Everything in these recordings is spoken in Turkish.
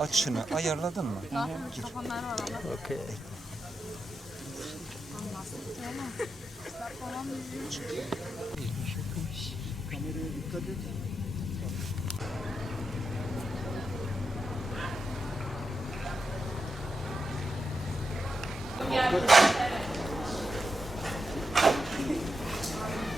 Açını ayarladın mı? Mikrofonlar var ama. Okey. Falan müziği. Kameraya dikkat et.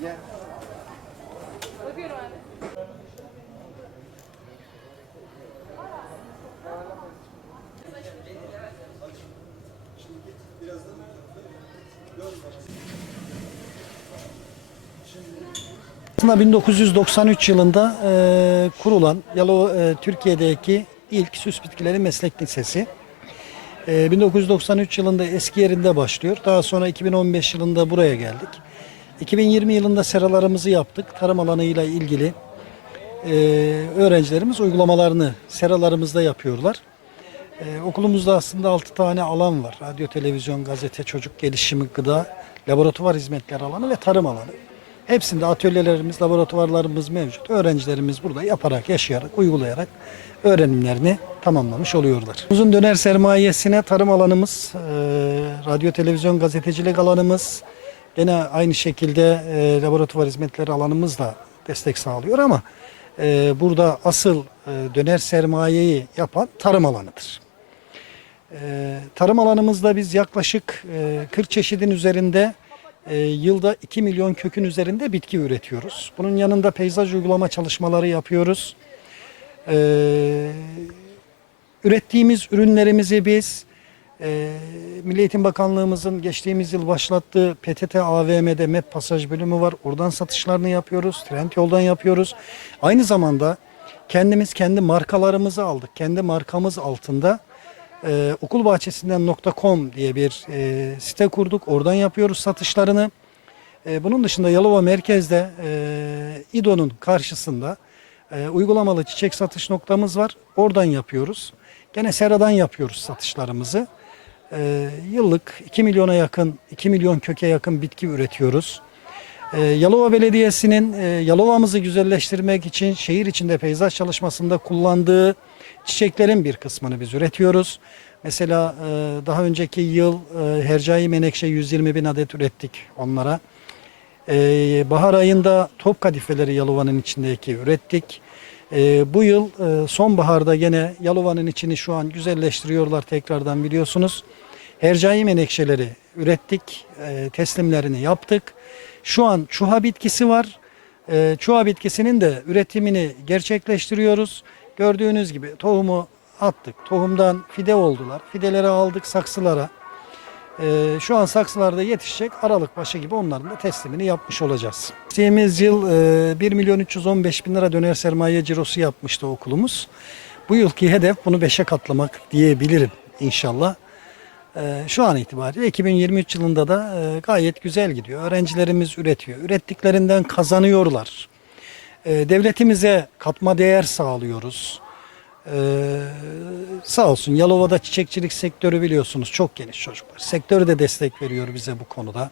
abi. Aslında 1993 yılında e, kurulan Yalova e, Türkiye'deki ilk süs bitkileri meslek lisesi. E, 1993 yılında eski yerinde başlıyor. Daha sonra 2015 yılında buraya geldik. 2020 yılında seralarımızı yaptık. Tarım alanıyla ilgili e, öğrencilerimiz uygulamalarını seralarımızda yapıyorlar. E, okulumuzda aslında 6 tane alan var. Radyo, televizyon, gazete, çocuk gelişimi, gıda, laboratuvar hizmetleri alanı ve tarım alanı. Hepsinde atölyelerimiz, laboratuvarlarımız mevcut. Öğrencilerimiz burada yaparak, yaşayarak, uygulayarak öğrenimlerini tamamlamış oluyorlar. Uzun döner sermayesine tarım alanımız, e, radyo, televizyon, gazetecilik alanımız, gene aynı şekilde e, laboratuvar hizmetleri alanımız da destek sağlıyor ama e, burada asıl e, döner sermayeyi yapan tarım alanıdır. Ee, tarım alanımızda biz yaklaşık e, 40 çeşidin üzerinde e, yılda 2 milyon kökün üzerinde bitki üretiyoruz. Bunun yanında peyzaj uygulama çalışmaları yapıyoruz. Ee, ürettiğimiz ürünlerimizi biz e, Milli Eğitim Bakanlığımızın geçtiğimiz yıl başlattığı PTT AVM'de MEP pasaj bölümü var. Oradan satışlarını yapıyoruz. Trendyol'dan yapıyoruz. Aynı zamanda kendimiz kendi markalarımızı aldık. Kendi markamız altında e, okulbahçesinden.com diye bir e, site kurduk. Oradan yapıyoruz satışlarını. E, bunun dışında Yalova merkezde e, İDO'nun karşısında e, uygulamalı çiçek satış noktamız var. Oradan yapıyoruz. Gene Sera'dan yapıyoruz satışlarımızı. E, yıllık 2 milyona yakın, 2 milyon köke yakın bitki üretiyoruz. Ee, Yalova Belediyesi'nin e, Yalova'mızı güzelleştirmek için şehir içinde peyzaj çalışmasında kullandığı çiçeklerin bir kısmını biz üretiyoruz. Mesela e, daha önceki yıl e, hercai menekşe 120 bin adet ürettik onlara. Ee, bahar ayında top kadifeleri Yalova'nın içindeki ürettik. Ee, bu yıl e, sonbaharda gene Yalova'nın içini şu an güzelleştiriyorlar tekrardan biliyorsunuz. Hercai menekşeleri ürettik, e, teslimlerini yaptık. Şu an çuha bitkisi var. E, çuha bitkisinin de üretimini gerçekleştiriyoruz. Gördüğünüz gibi tohumu attık. Tohumdan fide oldular. Fideleri aldık saksılara. Ee, şu an saksılarda yetişecek. Aralık başı gibi onların da teslimini yapmış olacağız. Geçtiğimiz yıl e, 1 milyon 315 bin lira döner sermaye cirosu yapmıştı okulumuz. Bu yılki hedef bunu 5'e katlamak diyebilirim inşallah. Ee, şu an itibariyle 2023 yılında da e, gayet güzel gidiyor. Öğrencilerimiz üretiyor. Ürettiklerinden kazanıyorlar. Ee, devletimize katma değer sağlıyoruz. Ee, sağ olsun Yalova'da çiçekçilik sektörü biliyorsunuz çok geniş çocuklar. Sektör de destek veriyor bize bu konuda.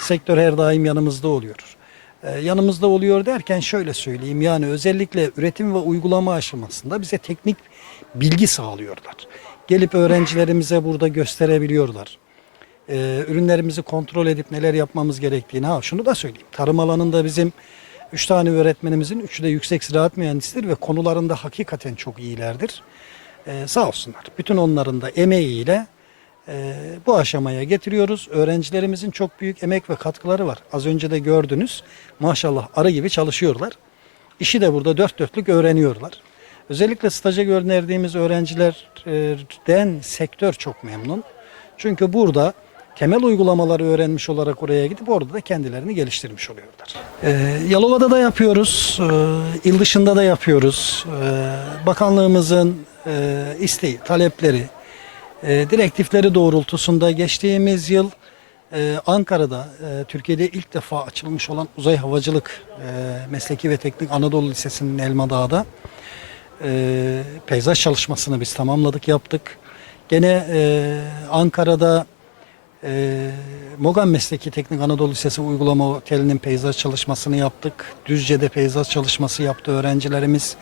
Sektör her daim yanımızda oluyor. Ee, yanımızda oluyor derken şöyle söyleyeyim yani özellikle üretim ve uygulama aşamasında bize teknik bilgi sağlıyorlar. Gelip öğrencilerimize burada gösterebiliyorlar. Ee, ürünlerimizi kontrol edip neler yapmamız gerektiğini. Ha şunu da söyleyeyim. Tarım alanında bizim 3 tane öğretmenimizin üçü de yüksek ziraat mühendisidir ve konularında hakikaten çok iyilerdir. Ee, sağ olsunlar. Bütün onların da emeğiyle e, bu aşamaya getiriyoruz. Öğrencilerimizin çok büyük emek ve katkıları var. Az önce de gördünüz. Maşallah arı gibi çalışıyorlar. İşi de burada dört dörtlük öğreniyorlar. Özellikle staja gönderdiğimiz öğrencilerden sektör çok memnun. Çünkü burada temel uygulamaları öğrenmiş olarak oraya gidip orada da kendilerini geliştirmiş oluyorlar. Ee, Yalova'da da yapıyoruz, e, il dışında da yapıyoruz. Ee, bakanlığımızın e, isteği, talepleri, e, direktifleri doğrultusunda geçtiğimiz yıl e, Ankara'da e, Türkiye'de ilk defa açılmış olan uzay havacılık e, mesleki ve teknik Anadolu Lisesi'nin Elmadağ'da e, peyzaj çalışmasını biz tamamladık yaptık. Gene e, Ankara'da e, Mogan Mesleki Teknik Anadolu Lisesi Uygulama Oteli'nin peyzaj çalışmasını yaptık. Düzce'de peyzaj çalışması yaptı öğrencilerimiz.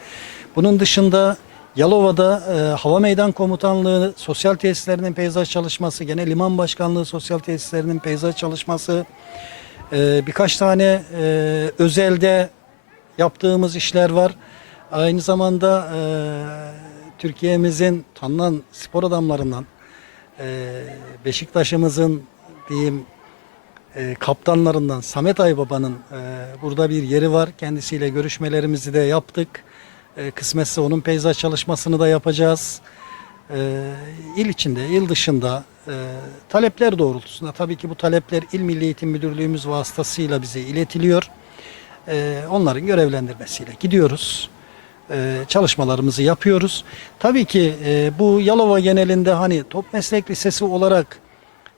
Bunun dışında Yalova'da e, Hava Meydan Komutanlığı sosyal tesislerinin peyzaj çalışması, gene Liman Başkanlığı sosyal tesislerinin peyzaj çalışması, e, birkaç tane e, özelde yaptığımız işler var. Aynı zamanda e, Türkiye'mizin tanınan spor adamlarından e, Beşiktaş'ımızın diyeyim e, kaptanlarından Samet Aybaba'nın e, burada bir yeri var. Kendisiyle görüşmelerimizi de yaptık. E, kısmetse onun peyzaj çalışmasını da yapacağız. E, il içinde, il dışında e, talepler doğrultusunda tabii ki bu talepler İl Milli Eğitim Müdürlüğümüz vasıtasıyla bize iletiliyor. E, onların görevlendirmesiyle gidiyoruz. E, çalışmalarımızı yapıyoruz. Tabii ki e, bu Yalova genelinde hani top meslek lisesi olarak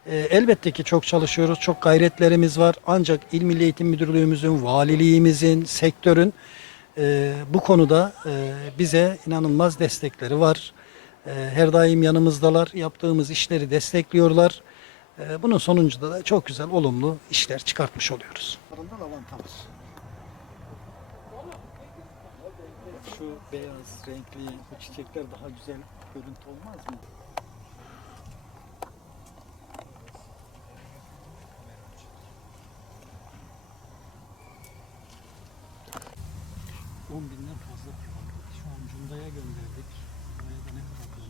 e, elbette ki çok çalışıyoruz, çok gayretlerimiz var. Ancak İl Milli Eğitim Müdürlüğümüzün, valiliğimizin, sektörün e, bu konuda bize inanılmaz destekleri var. Her daim yanımızdalar, yaptığımız işleri destekliyorlar. Bunun sonucunda da çok güzel, olumlu işler çıkartmış oluyoruz. Şu beyaz renkli bu çiçekler daha güzel görüntü olmaz mı? On binden fazla. Şu an Cunda'ya gönderdik. Cunda'ya da ne kadar?